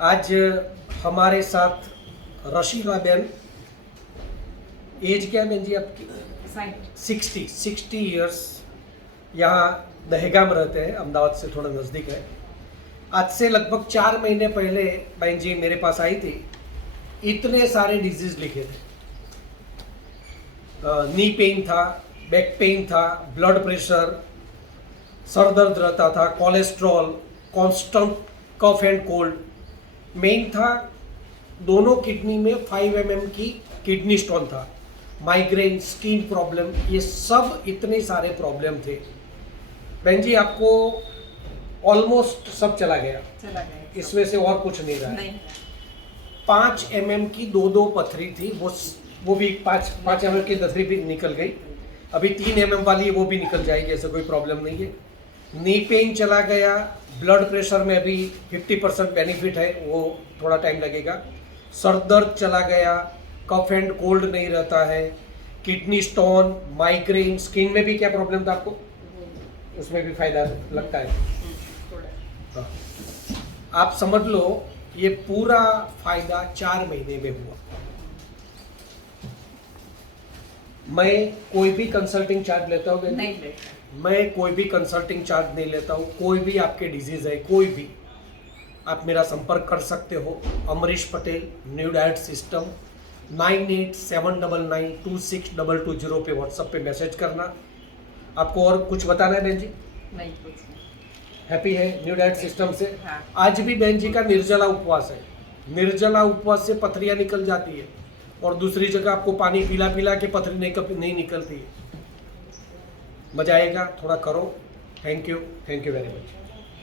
आज हमारे साथ रशीला बेन, एज क्या है बहन जी आपकी? 60 ईयर्स, यहाँ दहेगाम रहते हैं, अहमदाबाद से थोड़ा नज़दीक है। आज से लगभग 4 महीने पहले बहन जी मेरे पास आई थी। इतने सारे डिजीज लिखे थे, नी पेन था, बैक पेन था, ब्लड प्रेशर, सर दर्द रहता था, cholesterol, constant cough and cold. Main था दोनों किडनी में 5 mm की किडनी स्टोन था, माइग्रेन, स्किन प्रॉब्लम, ये सब इतने सारे प्रॉब्लम थे। बहन जी आपको ऑलमोस्ट सब चला गया, इसमें से और कुछ नहीं रहा। 5 mm की दो पथरी थी, वो भी 5 mm की पथरी भी निकल गई। अभी 3 mm वाली है, वो भी निकल जाएगी, ऐसा कोई प्रॉब्लम नहीं है। नी पेन चला गया, ब्लड प्रेशर में अभी 50% बेनिफिट है, वो थोड़ा टाइम लगेगा। सर दर्द चला गया, कफ एंड कोल्ड नहीं रहता है, किडनी स्टोन, माइग्रेन, स्किन में भी क्या प्रॉब्लम था आपको? उसमें भी फायदा लगता है। हाँ। आप समझ लो ये पूरा फायदा 4 महीने में हुआ। मैं कोई भी कंसल्टिंग चार्ज लेता हूँ? नहीं लेता। मैं कोई भी कंसल्टिंग चार्ज नहीं लेता हूँ। कोई भी आपके डिजीज है, कोई भी, आप मेरा संपर्क कर सकते हो। Amrish Patel, new diet system, 9879926220 पे व्हाट्सएप पे मैसेज करना। आपको और कुछ बताना है बहन जी? नहीं, कुछ हैप्पी है न्यू डाइट सिस्टम से? हाँ। आज भी बहन जी का निर्जला उपवास है। निर्जला उपवास से पथरियाँ निकल जाती है, और दूसरी जगह आपको पानी पिला पिला के पथरी नहीं निकलती है। मजा आएगा, थोड़ा करो। Thank you very much.